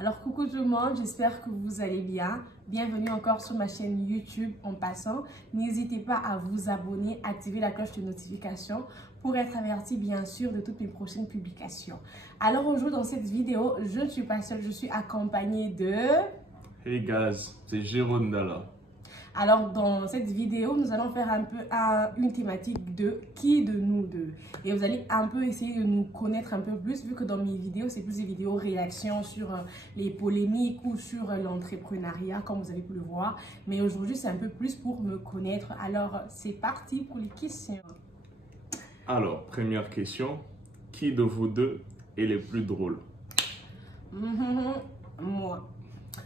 Alors coucou tout le monde, j'espère que vous allez bien. Bienvenue encore sur ma chaîne YouTube. En passant, n'hésitez pas à vous abonner, activer la cloche de notification pour être averti bien sûr de toutes mes prochaines publications. Alors aujourd'hui dans cette vidéo, je ne suis pas seule, je suis accompagnée de... Hey guys, c'est Jérôme Dalla. Alors dans cette vidéo, nous allons faire un peu une thématique de qui de nous deux. Et vous allez un peu essayer de nous connaître un peu plus, vu que dans mes vidéos, c'est plus des vidéos réactions sur les polémiques ou sur l'entrepreneuriat, comme vous avez pu le voir. Mais aujourd'hui, c'est un peu plus pour me connaître. Alors, c'est parti pour les questions. Alors, première question. Qui de vous deux est le plus drôle? Moi.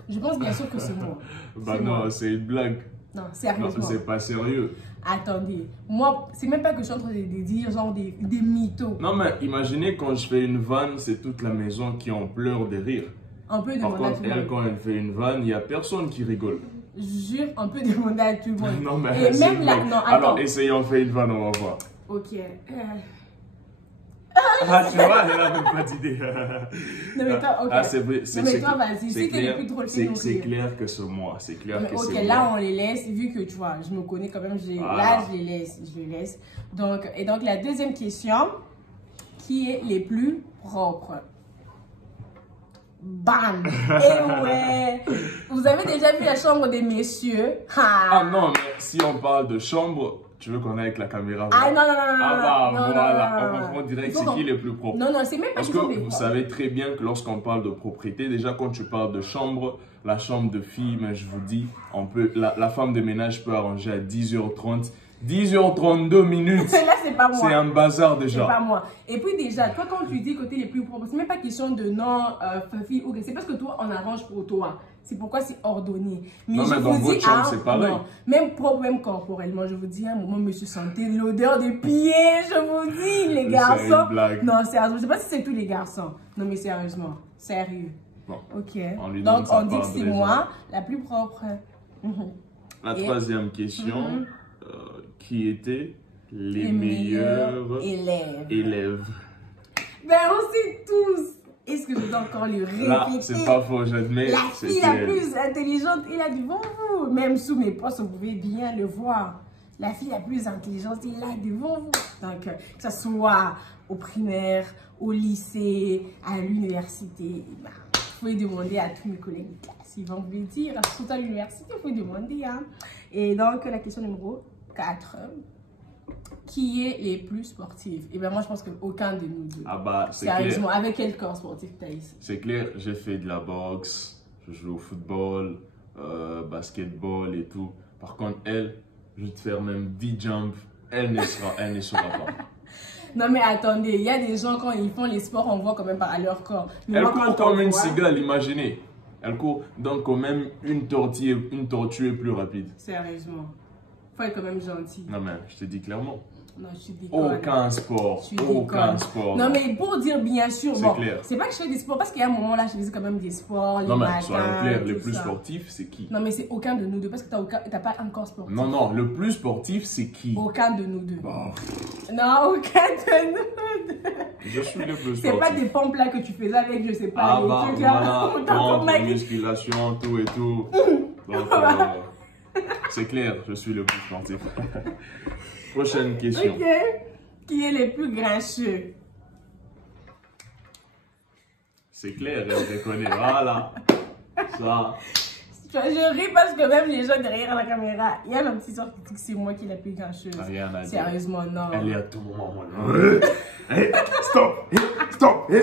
Je pense bien sûr que c'est moi. Bah non, c'est une blague. Non, sérieusement. Non, c'est pas sérieux. Attendez, moi, c'est même pas que je suis en train de dire genre des mythos. Non, mais imaginez quand je fais une vanne, c'est toute la maison qui en pleure de rire. On peut Par demander à contre, tout le elle, monde. quand elle fait une vanne, il n'y a personne qui rigole. Jure, on peut demander à tout le monde. Non, mais et c'est même une là, blague. non, attends. Alors, essayons, faire une vanne, on va voir. Ok. Ah, tu vois, elle n'a même pas d'idée. Non, mais toi, ok. Ah, c'est vrai. Non, mais toi, vas-y, si t'es le plus drôle, C'est clair que c'est moi. C'est clair mais que ok, c'est là, moi. on les laisse, vu que tu vois, je me connais quand même, Voilà. là, je les laisse. Donc, la deuxième question, qui est les plus propres? Bam! Et ouais! Vous avez déjà vu la chambre des messieurs? Ah non, mais si on parle de chambre, tu veux qu'on aille avec la caméra? Ah non, non, non, Ah bah non, voilà, non, non. on dirait que c'est qui le plus propre. Non, non, c'est même pas Parce que question des vous savez très bien que lorsqu'on parle de propriété, déjà quand tu parles de chambre, la chambre de fille, mais je vous dis, la femme de ménage peut arranger à 10h30. 10h32 minutes. Là, c'est pas moi. C'est un bazar déjà. C'est pas moi. Et puis déjà, toi, quand tu dis que tu es les plus propres, c'est même pas question de non, fille ou c'est parce que toi, on arrange pour toi. C'est pourquoi c'est ordonné. Mais Non, je mais dans vous votre dis, chambre, c'est pareil. non, même propre, même corporellement, je vous dis, à un moment, monsieur sentait l'odeur des pieds, je vous dis, les garçons. C'est une blague. Non, sérieusement, je sais pas si c'est tous les garçons. Non, mais sérieusement, sérieux. Bon, Ok. on lui donne Donc, sa on dit part que de c'est raison. moi, la plus propre. La troisième question, qui était les meilleurs meilleurs élèves. Ben, on sait tous. Est-ce que je dois encore le répéter? Là, c'est pas faux, j'admets. La fille la plus intelligente est là devant vous. Même sous mes postes, vous pouvez bien le voir. La fille la plus intelligente est là devant vous. Donc, que ce soit au primaire, au lycée, à l'université, ben, vous pouvez demander à tous mes collègues de classe. Ils vont vous le dire. Surtout à l'université, vous pouvez demander. Hein. Et donc, la question numéro 4. Qui est les plus sportifs? Et bien moi je pense qu'aucun de nous deux. Ah bah c'est Sérieusement, clair. avec quel corps sportif tu as ici? C'est clair, j'ai fait de la boxe, je joue au football, basketball et tout. Par contre, elle, je vais te faire même 10 jumps, elle ne sera pas. Non mais attendez, il y a des gens quand ils font les sports, on voit quand même pas à leur corps. Mais Elle moi, court quand comme on une voit- cigale, imaginez. Elle court donc quand même une tortue est plus rapide. Sérieusement, faut être quand même gentil. Non mais je te dis clairement. Non, je suis déconne. Aucun sport, Tu aucun déconnes. sport. Non mais pour dire bien sûr, C'est bon, clair. c'est pas que je fais des sports, parce qu'il y a un moment là, je faisais quand même des sports, les Non mais matins, soyons clairs, le tout plus ça. sportif c'est qui? Non mais c'est aucun de nous deux, parce que t'as pas un corps sportif. Non, non, le plus sportif c'est qui? Aucun de nous deux. Bah, Non, aucun de nous deux. je suis le plus C'est sportif. pas des pompes là que tu faisais avec, je sais pas, Ah les bah trucs là. voilà, Dans ton pompe, mec. musculation, tout et tout. Donc, c'est clair, je suis le plus sportif. Prochaine question. Ok. Qui est le plus grincheux? C'est clair, elle reconnaît. Voilà. Ça. Je ris parce que même les gens derrière la caméra, il y a un petit sort qui dit que c'est moi qui est la plus grincheuse. Rien à dire. Sérieusement, non. Elle est à tout moment. Hey, stop! Hey, stop! Hey.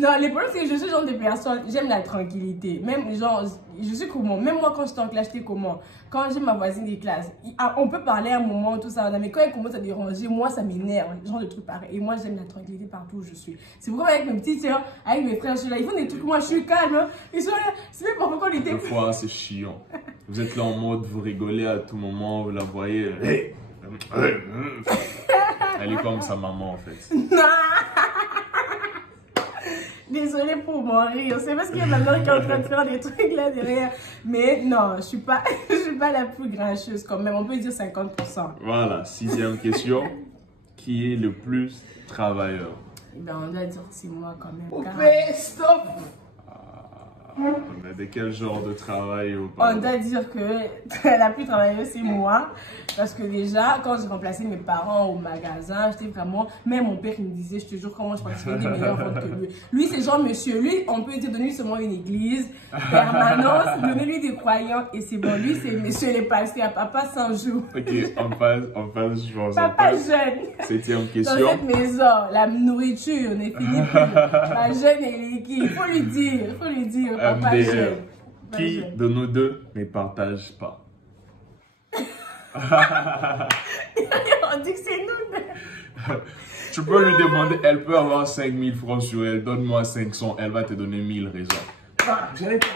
Non, le problème c'est que je suis le genre de personne, j'aime la tranquillité. Même genre, je suis comment? Même moi quand j'étais en classe, j'étais comment? Quand j'ai ma voisine de classe, on peut parler un moment, tout ça, mais quand elle commence à déranger, moi ça m'énerve, genre de trucs pareils. Et moi j'aime la tranquillité partout où je suis. C'est pourquoi avec mes petites soeurs, avec mes frères, je suis là, ils font des trucs, moi je suis calme. Hein. Ils sont là, c'est même pas pourquoi on était. Des fois, c'est chiant. Vous êtes là en mode, vous rigolez à tout moment, vous la voyez. Hey. Elle est comme sa maman en fait. Désolée pour mon rire, c'est parce qu'il y a ma mère qui est en train de faire des trucs là derrière. Mais non, je suis pas la plus grincheuse quand même, on peut dire 50%. Voilà, sixième question. Qui est le plus travailleur? Ben, on doit dire que c'est moi quand même. Ok, car- stop! Mais de quel genre de travail vous On parlez? doit dire que la plus travailleuse, c'est moi. Parce que déjà, quand j'ai remplacé mes parents au magasin, j'étais vraiment... Même mon père, il me disait, je te jure, comment je participais des meilleures ventes que lui. Lui, c'est genre monsieur. Lui, on peut te donner seulement une église, permanence, donner-lui des croyants. Et c'est bon, lui, c'est monsieur les pasteurs. Papa sans jour. Ok, on passe, je pense. Papa jeune. Septième Dans question. cette maison, la nourriture, on est fini. Pas jeune et liquide. Il faut lui dire, papa MDR. jeune. Qui de nous deux ne partage pas? On dit que c'est nous. Tu peux lui demander, elle peut avoir 5000 francs sur elle, donne-moi 500, elle va te donner 1000 raisons. Ah, je n'ai pas.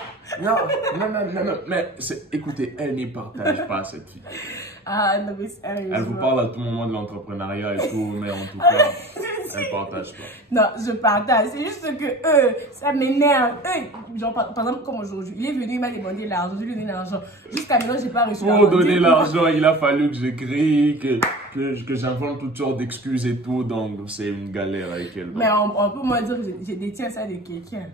Non, mais écoutez, elle n'y partage pas cette fille. Ah non, mais sérieusement. Elle vous parle à tout moment de l'entrepreneuriat et tout, mais en tout cas, elle partage pas. Non, je partage. C'est juste que eux, ça m'énerve. Eux, genre, par exemple, comme aujourd'hui, il est venu, il m'a demandé l'argent, je lui ai donné l'argent. Jusqu'à maintenant, j'ai pas reçu l'argent. Pour donner l'argent, il a fallu que j'écris, que j'invente toutes sortes d'excuses et tout, donc c'est une galère avec elle. Mais on peut me dire que je détiens ça de quelqu'un.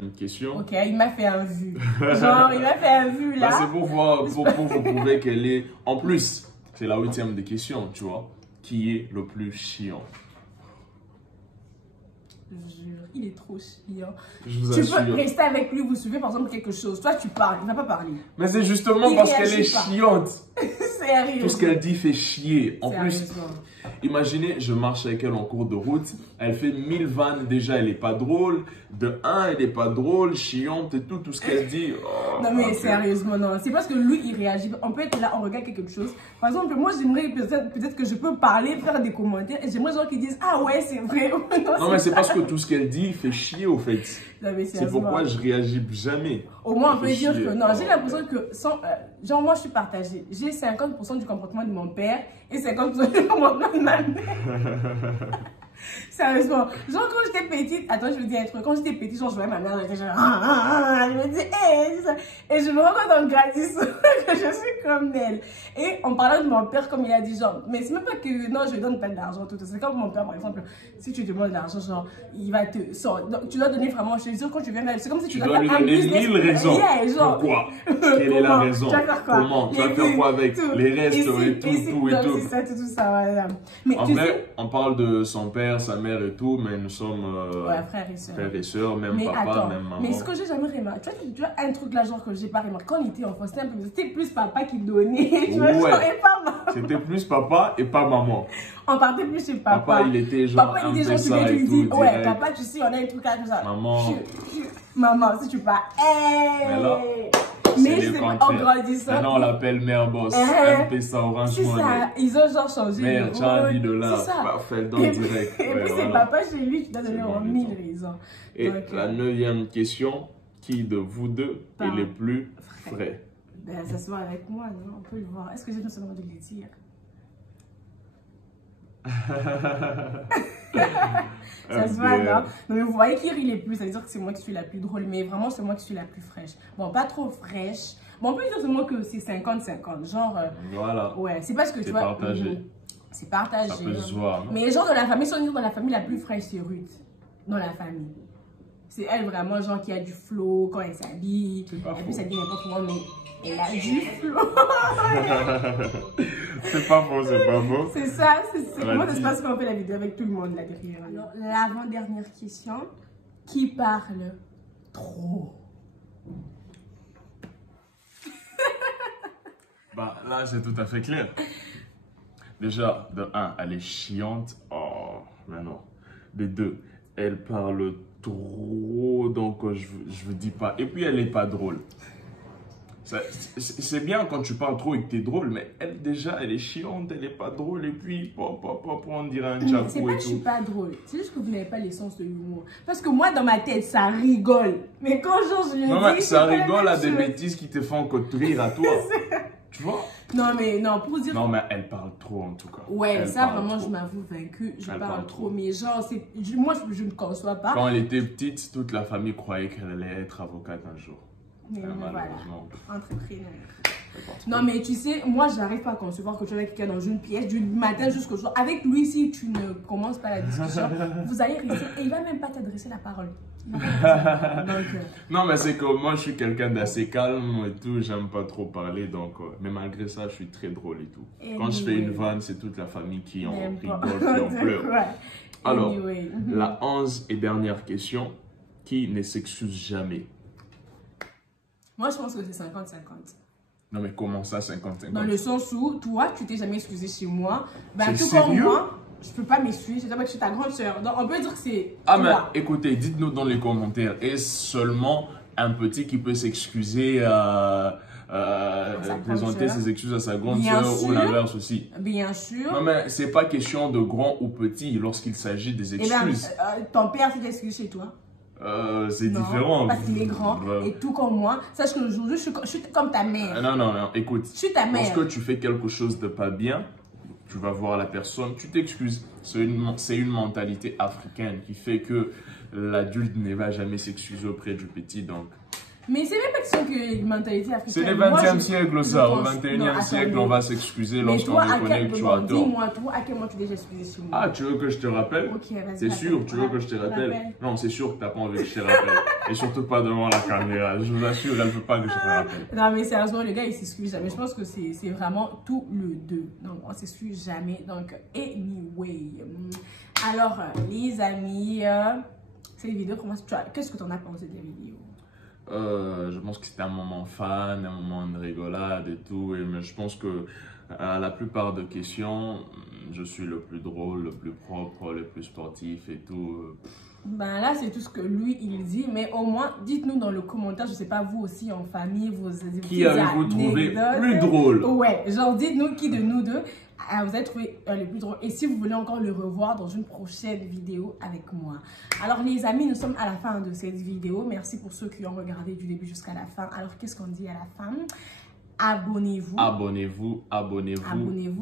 Une question? Ok, il m'a fait un vu. Genre, il m'a fait un vu là. Bah, c'est pour voir, pour vous prouver qu'elle est... En plus, c'est la 8e des questions, tu vois. Qui est le plus chiant? Je jure, il est trop chiant. Je vous Tu assure. peux rester avec lui, vous suivez par exemple quelque chose. Toi, tu parles, il va pas parler. Mais c'est justement Il parce qu'elle est réagit pas. chiante. Sérieux. Tout ce qu'elle dit fait chier. En plus, Sérieusement. imaginez, je marche avec elle en cours de route. Elle fait 1000 vannes. Déjà, elle est pas drôle. De un, elle est pas drôle, chiante et tout. Tout ce qu'elle dit. Oh, Non mais ok. sérieusement, non. C'est parce que lui, il réagit. On peut être là, on regarde quelque chose. Par exemple, moi, j'aimerais peut-être que je peux parler, faire des commentaires. Et j'aimerais gens qui disent, ah ouais, c'est vrai. Non, mais c'est parce que tout ce qu'elle dit fait chier au fait. Non, mais C'est pourquoi je réagis jamais. Au moins, on peut Fait dire chier. que non. J'ai l'impression que, genre, moi, je suis partagée. J'ai 50% du comportement de mon père et 50% du comportement de ma mère. Sérieusement, genre quand j'étais petite, attends, je veux dire un truc, quand j'étais petite, genre je voyais ma mère, j'étais genre, je me dis, hey, ça. Et je me rends compte en grandissant que je suis comme elle. Et en parlant de mon père, comme il a dit, genre, mais c'est même pas que, non, je lui donne pas de l'argent, tout. C'est comme mon père, par exemple, si tu demandes de l'argent, genre, il va te, donc, tu dois donner vraiment, je te dis, quand tu viens, c'est comme si Tu tu dois lui donner 1000 raisons. Yeah, genre, pourquoi? Quelle est la raison? Tu vas faire quoi? Comment? Tu vas faire quoi avec tout. les restes Ici, et tout, ici, tout et donc, tout? C'est ça, tout ça, voilà. Mais En tu vrai, sais, on parle de son père, sa mère et tout, mais nous sommes ouais, frères et sœurs. même Mais papa, attends, même maman. mais ce que j'ai jamais remarqué, tu vois, un truc là, genre que j'ai pas remarqué, quand il était enfant, c'était plus papa qui donnait, tu vois, Ouais. genre, et pas maman. C'était plus papa et pas maman. On partait plus chez papa. Papa, il était genre Papa, un il était peu genre, tu ça viens, tu et lui dis, tout, ouais, direct. papa, tu sais, on a un truc comme ça. Maman. Maman, si tu pars, hey. Mais là, Mais c'est c'est le en contraire. grandissant. Maintenant, on l'appelle mère boss. Uh-huh. M-Pesa, Orange C'est Money. ça, ils ont genre changé. Mère, tu as envie de là. C'est ça. Parfait, dans Et direct. puis, Ouais, c'est voilà. papa chez lui qui t'a donné C'est en bon, 1000 attends. raisons. Et Donc, la 9e question, qui de vous deux est Pas le plus frais? Ben, ça se voit avec moi, non? On peut le voir. Est-ce que j'ai besoin de le dire? Ça se voit, non? Non, mais vous voyez qui rit le plus, ça veut dire que c'est moi qui suis la plus drôle, mais vraiment, c'est moi qui suis la plus fraîche. Bon, pas trop fraîche. Bon, on peut dire seulement que c'est 50-50. Genre, Voilà. ouais, c'est parce que tu C'est vois. partagé. C'est partagé. Ça peut se voir. Non? Mais genre, dans la famille, si on dit dans la famille la plus fraîche, c'est Ruth. Dans la famille. C'est elle vraiment, genre, qui a du flow quand elle s'habille. C'est pas Et faux. puis, ça dit n'importe comment, mais elle a du flow. C'est pas faux, c'est pas faux. C'est ça, c'est comment ça se Vas-y. passe quand on fait la vidéo avec tout le monde là derrière. Alors, l'avant-dernière question. Qui parle trop? Bah, là, c'est tout à fait clair. Déjà, de 1, elle est chiante. Oh, mais non. De 2, elle parle trop, donc je vous dis pas. Et puis, elle est pas drôle. C'est bien quand tu parles trop et que tu es drôle, mais elle, déjà, elle est chiante, elle est pas drôle. Et puis, on dirait un C'est chapeau pas et que je suis tout. pas drôle, c'est juste que vous n'avez pas l'essence de l'humour. Parce que moi, dans ma tête, ça rigole. Mais quand genre, je le Non, dis, mais c'est ça pas la rigole même à des chose. bêtises qui te font que rire à toi. Tu vois? Non, mais non, pour dire. Non, mais elle parle trop en tout cas. Ouais, Elle ça parle vraiment, trop. je m'avoue vaincue. Je Elle parle parle trop. trop. Mais genre, moi, je ne conçois pas. Quand elle était petite, toute la famille croyait qu'elle allait être avocate un jour. Mais bon, voilà, Malheureusement. entrepreneur. Non, mais tu sais, moi, je n'arrive pas à concevoir que tu es avec quelqu'un dans une pièce du matin jusqu'au soir. Avec lui, si tu ne commences pas la discussion, vous allez rester et il ne va même pas t'adresser la parole. Donc, non, mais c'est que moi, je suis quelqu'un d'assez calme et tout. J'aime pas trop parler. Donc, mais malgré ça, je suis très drôle et tout. Quand je fais une vanne, c'est toute la famille qui en rigole, qui en pleure. Alors, la 11e et dernière question. Qui ne s'excuse jamais? Moi, je pense que c'est 50-50. Non, mais comment ça, 50-50? Dans le sens où, toi, tu t'es jamais excusé chez moi. Ben, tout sérieux? comme moi, je peux pas m'excuser. Je suis ta grande soeur. Donc, on peut dire que c'est. Ah, mais écoutez, dites-nous dans les commentaires. Est-ce seulement un petit qui peut s'excuser présenter ses excuses à sa grande soeur ou l'inverse aussi? Bien sûr. Non, mais c'est pas question de grand ou petit lorsqu'il s'agit des excuses. Eh ben, ton père s'est excusé chez toi. C'est différent. Parce qu'il est grand et tout comme moi. Sache qu'aujourd'hui, je suis comme ta mère. Non, écoute. Je suis ta mère. Lorsque tu fais quelque chose de pas bien, tu vas voir la personne, tu t'excuses. C'est une mentalité africaine qui fait que l'adulte ne va jamais s'excuser auprès du petit. Donc. Mais c'est même pas question que mentalité africaine. C'est le 20e siècle, ça. Au 21e siècle, on va s'excuser lorsqu'on reconnaît que tu as tort. Dis-moi, toi, à quel moment tu t'es déjà excusé sur moi? Ah, tu veux que je te rappelle? Ok, vas-y. C'est sûr, tu veux que je te rappelle? Non, c'est sûr que tu n'as pas envie que je te rappelle. Et surtout pas devant la caméra. Je vous assure, elle ne veut pas que je te rappelle. Non, mais sérieusement, le gars, il s'excuse jamais. Je pense que c'est vraiment tout le deux. Donc, on s'excuse jamais. Donc, anyway. Alors, les amis, cette vidéo, qu'est-ce que tu en as pensé des vidéos? Je pense que c'était un moment fan, un moment de rigolade et tout. Mais je pense que à la plupart des questions, je suis le plus drôle, le plus propre, le plus sportif et tout. Ben là, c'est tout ce que lui, il dit. Mais au moins, dites-nous dans le commentaire, je sais pas, vous aussi en famille, qui avez-vous trouvé plus drôle? Ouais, genre dites-nous qui de nous deux vous avez trouvé le plus drôle. Et si vous voulez encore le revoir dans une prochaine vidéo avec moi. Alors les amis, nous sommes à la fin de cette vidéo. Merci pour ceux qui ont regardé du début jusqu'à la fin. Alors qu'est-ce qu'on dit à la fin? Abonnez-vous. Abonnez-vous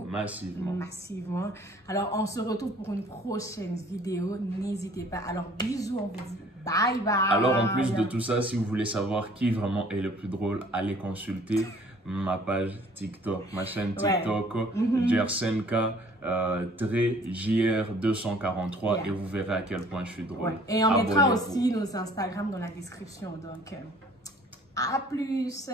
massivement. Alors on se retrouve pour une prochaine vidéo. N'hésitez pas. Alors bisous, on vous dit bye bye. Alors en plus de tout ça, si vous voulez savoir qui vraiment est le plus drôle, allez consulter ma page TikTok, ma chaîne TikTok, Jersenka JR243 et vous verrez à quel point je suis drôle. Et on mettra aussi nos Instagram dans la description. Donc, à plus.